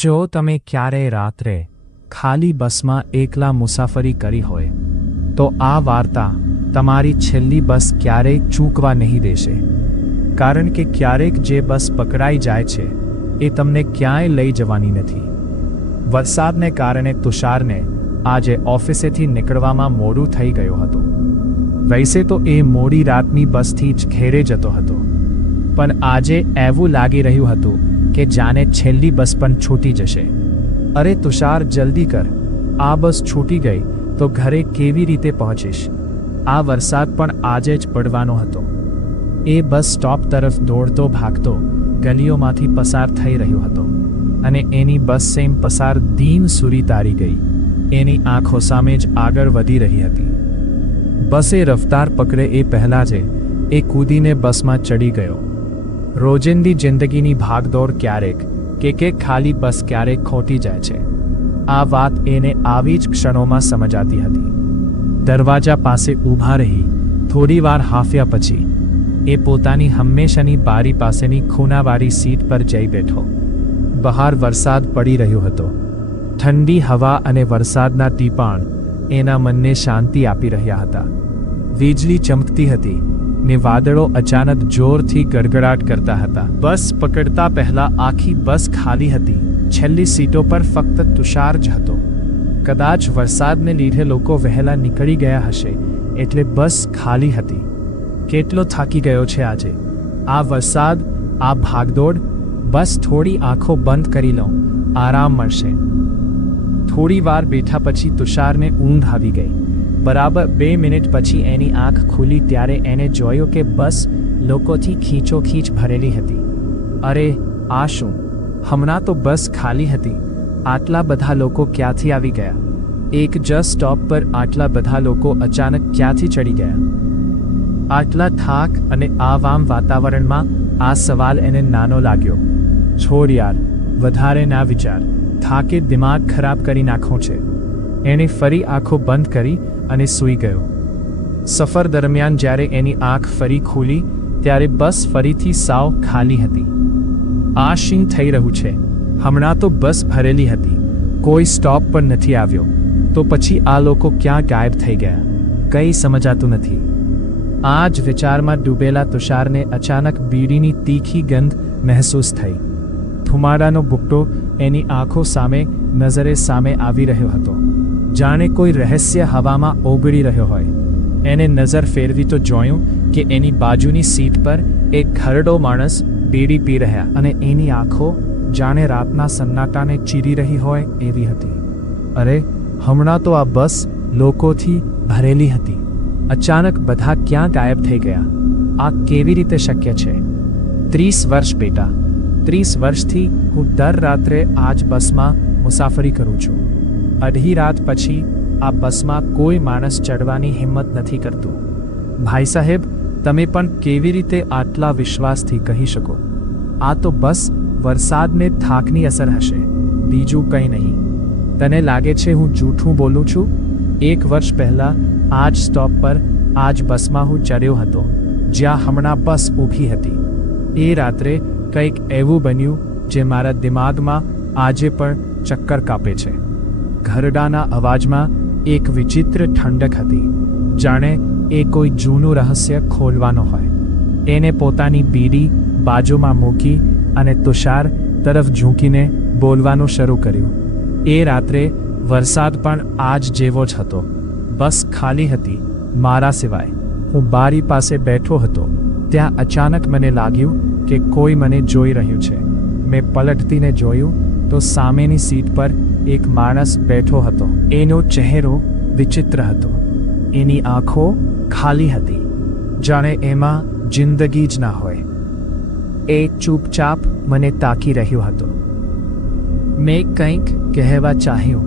જો તમે ક્યારેય રાત્રે ખાલી બસમાં એકલા મુસાફરી કરી હોય તો આ વાર્તા તમારી છેલ્લી બસ ક્યારેય ચૂકવા નહીં દેશે. કારણ કે ક્યારેક જે બસ પકડાઈ જાય છે એ તમને ક્યાંય લઈ જવાની નથી. વરસાદને કારણે તુષારને આજે ઓફિસેથી નીકળવામાં મોડું થઈ ગયું હતું. વૈસે તો એ મોડી રાતની બસથી જ ઘેરે જતો હતો, પણ આજે એવું લાગી રહ્યું હતું કે જાણે છેલ્લી બસ પણ છૂટી જશે. અરે તુષાર, જલ્દી કર, આ બસ છૂટી ગઈ તો ઘરે કેવી રીતે પહોંચીશ? આ વરસાદ પણ આજે જ પડવાનો હતો. એ બસ સ્ટોપ તરફ દોડતો ભાગતો ગલીઓમાંથી પસાર થઈ રહ્યો હતો અને એની બસ સેમ પસાર ધીમ સુરી તારી ગઈ. એની આંખો સામે જ આગળ વધી રહી હતી. બસે રફતાર પકડે એ પહેલાં જ એ કૂદીને બસમાં ચડી ગયો. રોજિંદી જિંદગીની ભાગદોડ ક્યારેક કે ખાલી બસ ક્યારેક ખોટી જાય છે, આ વાત એને આવી જ ક્ષણોમાં સમજાતી હતી. દરવાજા પાસે ઊભા રહી થોડી વાર હાંફ્યા પછી એ પોતાની હંમેશાની બારી પાસેની ખૂણાવાળી સીટ પર જઈ બેઠો. બહાર વરસાદ પડી રહ્યો હતો. ઠંડી હવા અને વરસાદના ટીપાણ એના મનને શાંતિ આપી રહ્યા હતા. વીજળી ચમકતી હતી ને વાદળો અચાનક જોરથી ગડગડાટ કરતા હતા. બસ પકડતા પહેલા આખી બસ ખાલી હતી. છેલ્લી સીટો પર ફક્ત તુષાર જ હતો. કદાચ વરસાદને લીધે લોકો વહેલા નીકળી ગયા હશે એટલે બસ ખાલી હતી. કેટલો થાકી ગયો છે આજે, આ વરસાદ, આ ભાગદોડ. બસ થોડી આંખો બંધ કરી લઉં, આરામ મળશે. થોડી વાર બેઠા પછી તુષારને ઊંઘ આવી ગઈ. બરાબર 2 મિનિટ પછી એની આંખ ખુલી ત્યારે એને જોયું કે બસ લોકોથી ખીચોખીચ ભરેલી હતી. અરે આ શું? હમણાં તો બસ ખાલી હતી. આટલા બધા લોકો ક્યાંથી આવી ગયા? એક જ સ્ટોપ પર આટલા બધા લોકો અચાનક ક્યાંથી ચડી ગયા? આટલા થાક અને આવામ વાતાવરણમાં આ સવાલ એને નાનો લાગ્યો. છોડ યાર, વધારે ના વિચાર, થાકે દિમાગ ખરાબ કરી નાખો છે. એણે ફરી આંખો બંધ કરી અને સૂઈ ગયો. સફર દરમિયાન જ્યારે એની આંખ ફરી ખુલી ત્યારે બસ ફરીથી સાવ ખાલી હતી. આ શું થઈ રહ્યું છે? હમણાં તો બસ ભરેલી હતી, કોઈ સ્ટોપ પર નથી આવ્યો, તો પછી આ લોકો ક્યાં ગાયબ થઈ ગયા? કંઈ સમજાતું નથી. આ જ વિચારમાં ડૂબેલા તુષારને અચાનક બીડીની તીખી ગંધ મહેસૂસ થઈ. ધુમાડાનો ભૂક્કો એની આંખો સામે નજરે સામે આવી રહ્યો હતો, જાણે કોઈ રહસ્ય હવામાં ઓગળી રહ્યો હોય. એને નજર ફેરવી તો જોયું કે એની બાજુની સીટ પર એક ઘરડો માણસ બીડી પી રહ્યા અને એની આંખો જાણે રાતના સન્નાટાને ચીરી રહી હોય એવી હતી. અરે, હમણાં તો આ બસ લોકોથી ભરેલી હતી, અચાનક બધા ક્યાં ગાયબ થઈ ગયા? આ કેવી રીતે શક્ય છે? 30 વર્ષ બેટા, 30 વર્ષથી હું દર રાત્રે આ જ બસમાં મુસાફરી કરું છું. અડધી રાત પછી આ બસમાં કોઈ માણસ ચડવાની હિંમત નથી કરતું. ભાઈ સાહેબ, તમે પણ કેવી રીતે આટલા વિશ્વાસથી કહી શકો? આ તો બસ વરસાદને થાકની અસર હશે, બીજું કંઈ નહીં. તને લાગે છે હું જૂઠું બોલું છું? 1 વર્ષ પહેલાં આ જ સ્ટોપ પર આ જ બસમાં હું ચડ્યો હતો જ્યાં હમણાં બસ ઊભી હતી. એ રાત્રે કંઈક એવું બન્યું જે મારા દિમાગમાં આજે પણ ચક્કર કાપે છે. ઘરડાના અવાજમાં એક વિચિત્ર ઠંડક હતી, જાણે એ કોઈ જૂનું રહસ્ય ખોલવાનો હોય. એને પોતાની બીડી બાજુમાં મૂકી અને તુષાર તરફ ઝૂંકીને બોલવાનું શરૂ કર્યું. એ રાત્રે વરસાદ પણ આજ જેવો જ હતો. બસ ખાલી હતી મારા સિવાય. હું બારી પાસે બેઠો હતો ત્યાં અચાનક મને લાગ્યું કે કોઈ મને જોઈ રહ્યું છે. મેં પલટતીને જોયું તો સામેની સીટ પર એક માણસ બેઠો હતો. એનો ચહેરો વિચિત્ર હતો, એની આંખો ખાલી હતી, જાણે એમાં જિંદગી જ ના હોય. એ ચૂપચાપ મને તાકી રહ્યો હતો. મેં કંઈક કહેવા ચાહ્યું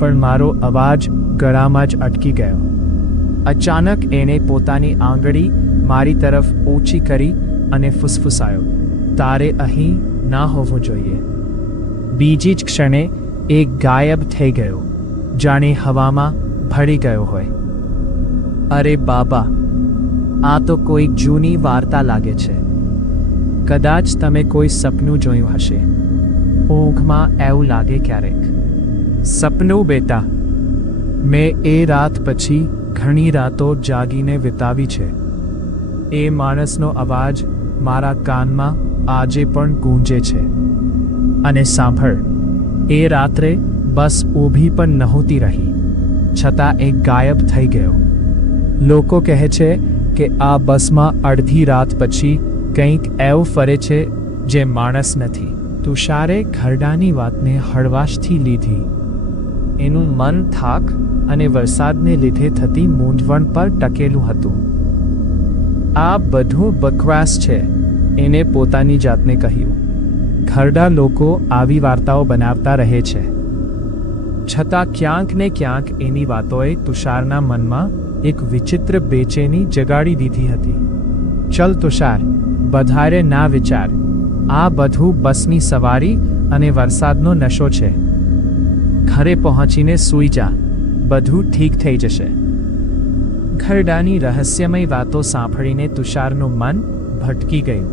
પણ મારો અવાજ ગળામાં જ અટકી ગયો. અચાનક એણે પોતાની આંગળી મારી તરફ ઊંચી કરી અને ફૂસફૂસાયો, તારે અહીં ના હોવું જોઈએ. બીજી જ ક્ષણે એ ગાયબ થઈ ગયો, જાણે હવામાં ભળી ગયો હોય. અરે બાબા, આ તો કોઈ જૂની વાર્તા લાગે છે. કદાચ તમે કોઈ સપનું જોયું હશે. ઊંઘમાં એવું લાગે ક્યારેક. સપનું બેટા, મેં એ રાત પછી ઘણી રાતો જાગીને વિતાવી છે. એ માણસનો અવાજ મારા કાનમાં આજે પણ ગૂંજે છે. અને સાંભળ, એ રાત્રે બસ ઊભી પણ નહોતી રહી, છતાં એ ગાયબ થઈ ગયો. લોકો કહે છે કે આ બસમાં અડધી રાત પછી કંઈક એવું ફરે છે જે માણસ નથી. તુષારે ખરડાની વાતને હળવાશથી લીધી. એનું મન થાક અને વરસાદને લીધે થતી મૂંઝવણ પર ટકેલું હતું. આ બધું બકવાસ છે, એને પોતાની જાતને કહ્યું. ખરડા લોકો આવી વાર્તાઓ બનાવતા રહે છે. છતાં ક્યાંક ને ક્યાંક એની વાતોએ તુષારના મનમાં એક વિચિત્ર બેચેની જગાડી દીધી હતી. ચલ તુષાર, વધારે ના વિચાર. આ બધું બસની સવારી અને વરસાદનો નશો છે. ઘરે પહોંચીને સૂઈ જા, બધું ઠીક થઈ જશે. ખરડાની રહસ્યમય વાતો સાંભળીને તુષારનું મન ભટકી ગયું.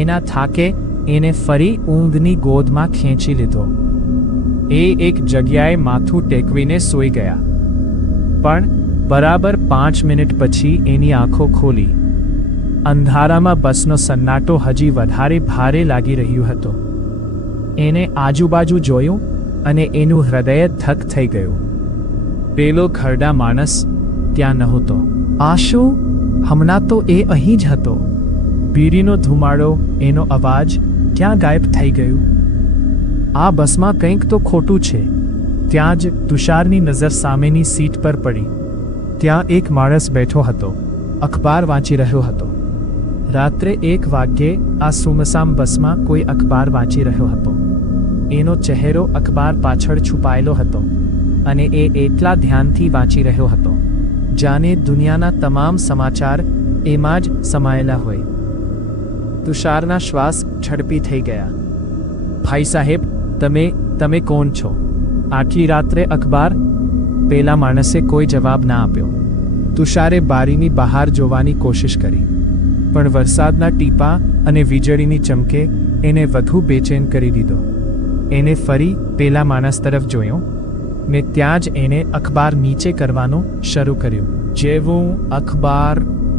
એના થાકે એને ફરી ઊંઘની ગોદમાં ખેંચી લીધો. એ એક જગ્યાએ માથું ટેકવીને સૂઈ ગયા. પણ બરાબર 5 મિનિટ પછી એની આંખો ખોલી. અંધારામાં બસનો સન્નાટો હજી વધારે ભારે લાગી રહ્યો હતો. એને આજુબાજુ જોયું અને એનું હૃદય ધક થઈ ગયું. પેલો ખરડા માણસ ત્યાં નહોતો. આ શું? હમણાં તો એ અહીં જ હતો. બીડીનો ધુમાડો, એનો અવાજ ક્યાં ગાયબ થઈ ગયું? આ બસમાં કંઈક તો ખોટું છે. ત્યાં જ તુષારની નજર સામેની સીટ પર પડી. ત્યાં એક માણસ બેઠો હતો, અખબાર વાંચી રહ્યો હતો. રાત્રે 1 વાગ્યે આ સુમસામ બસમાં કોઈ અખબાર વાંચી રહ્યો હતો. એનો ચહેરો અખબાર પાછળ છુપાયેલો હતો અને એ એટલા ધ્યાનથી વાંચી રહ્યો હતો જાણે દુનિયાના તમામ સમાચાર એમાં જ સમાયેલા હોય. તુષારના શ્વાસ ઝડપી થઈ ગયા. ભાઈ સાહેબ, તમે કોણ છો? આટલી રાત્રે અખબાર? પેલા માણસે કોઈ જવાબ ના આપ્યો. તુષારે બારીની બહાર જોવાની કોશિશ કરી, પણ વરસાદના ટીપા અને વીજળીની ચમકે એને વધુ બેચેન કરી દીધો. એને ફરી પેલા માણસ તરફ જોયો ને ત્યાં જ એને અખબાર નીચે કરવાનું શરૂ કર્યું. જેવું અખબાર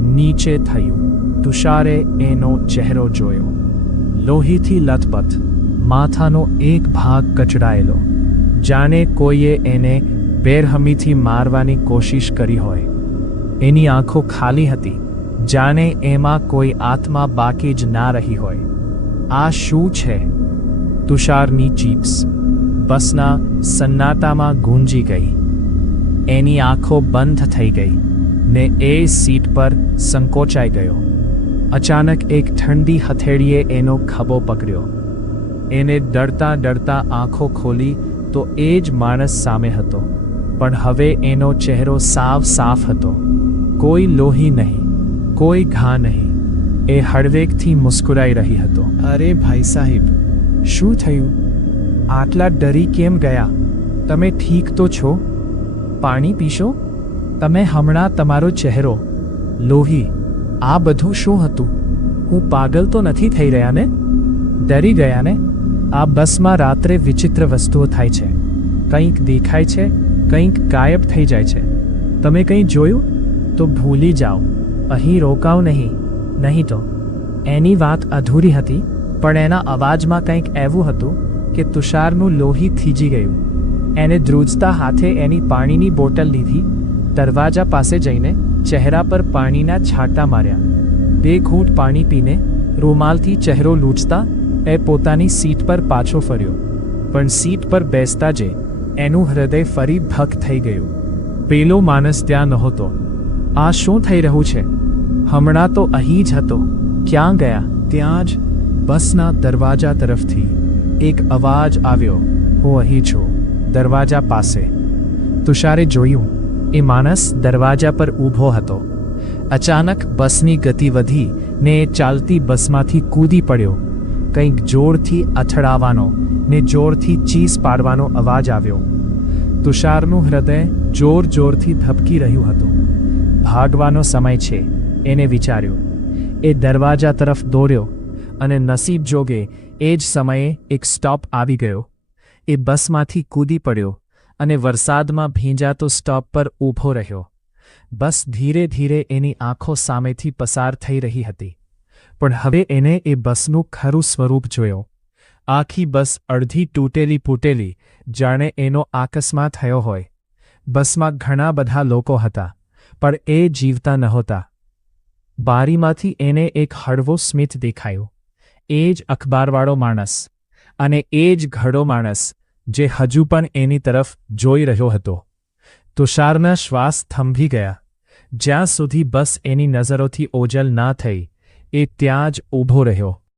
નીચે થયું, તુષારે એનો ચહેરો જોયો. લોહીથી લથપથ, માથાનો એક ભાગ કચડાયેલો, જાણે કોઈએ એને બેરહમીથી મારવાની કોશિશ કરી હોય. એની આંખો ખાલી હતી, જાણે એમાં કોઈ આત્મા બાકી જ ના રહી હોય. આ શું છે? તુષારની ચીપ્સ બસના સન્નાટામાં ગૂંજી ગઈ. એની આંખો બંધ થઈ ગઈ ને એ સીટ પર સંકોચાઈ ગયો. અચાનક એક ઠંડી હથેળીએ એનો ખભો પકડ્યો. એને ડરતા ડરતા આંખો ખોલી તો એ જ માણસ સામે હતો, પણ હવે એનો ચહેરો સાવ સાફ હતો. કોઈ લોહી નહીં, કોઈ ઘા નહીં. એ હળવેકથી મુસ્કુરાઈ રહી હતો. અરે ભાઈ સાહેબ, શું થયું? આટલા ડરી કેમ ગયા? તમે ઠીક તો છો? પાણી પીશો? તમે હમણાં તમારો ચહેરો, લોહી, આ બધું શું હતું? હું પાગલ તો નથી થઈ રહ્યા ને? ડરી ગયા ને? આ બસમાં રાત્રે વિચિત્ર વસ્તુઓ થાય છે. કંઈક દેખાય છે, કંઈક ગાયબ થઈ જાય છે. તમે કંઈ જોયું? તો ભૂલી જાઓ, અહીં રોકાવ નહીં તો. એની વાત અધૂરી હતી, પણ એના અવાજમાં કંઈક એવું હતું કે તુષારનું લોહી થીજી ગયું. એને ધ્રુજતા હાથે એની પાણીની બોટલ લીધી, દરવાજા પાસે જઈને ચહેરા પર પાણીના છાંટા માર્યા. 2 ઘૂંટ પાણી પીને રૂમાલથી ચહેરો લૂછતા એ પોતાની સીટ પર પાછો ફર્યો. પણ સીટ પર બેસતા જ એનું હૃદય ફરી ધક થઈ ગયું. પેલો માણસ ત્યાં નહોતો. આ શું થઈ રહ્યું છે? હમણાં તો અહીં જ હતો. ક્યાં ગયા? ત્યાં જ બસના દરવાજા તરફથી એક અવાજ આવ્યો. હું અહીં છું, દરવાજા પાસે. તુષારે જોયું, એ માણસ દરવાજા પર ઊભો હતો. અચાનક બસની ગતિ વધી ને એ ચાલતી બસમાંથી કૂદી પડ્યો. કંઈક જોરથી અથડાવાનો ને જોરથી ચીસ પાડવાનો અવાજ આવ્યો. તુષારનું હૃદય જોર જોરથી ધબકી રહ્યું હતું. ભાગવાનો સમય છે, એને વિચાર્યું. એ દરવાજા તરફ દોડ્યો અને નસીબ જોગે એ જ સમયે એક સ્ટોપ આવી ગયો. એ બસમાંથી કૂદી પડ્યો અને વરસાદમાં ભીંજાતો સ્ટોપ પર ઊભો રહ્યો. બસ ધીરે ધીરે એની આંખો સામેથી પસાર થઈ રહી હતી, પણ હવે એને એ બસનું ખરું સ્વરૂપ જોયો. આખી બસ અડધી તૂટેલી ફૂટેલી, જાણે એનો અકસ્માત થયો હોય. બસમાં ઘણા બધા લોકો હતા, પણ એ જીવતા નહોતા. બારીમાંથી એને એક હળવો સ્મિત દેખાયો. એ જ અખબારવાળો માણસ, અને એ જ ઘડો માણસ જે હજુ પણ એની તરફ જોઈ રહ્યો હતો. તુષારના શ્વાસ થંભી ગયા. જ્યાં સુધી બસ એની નજરોથી ઓજલ ના થઈ, એ ત્યાં જ ઊભો રહ્યો.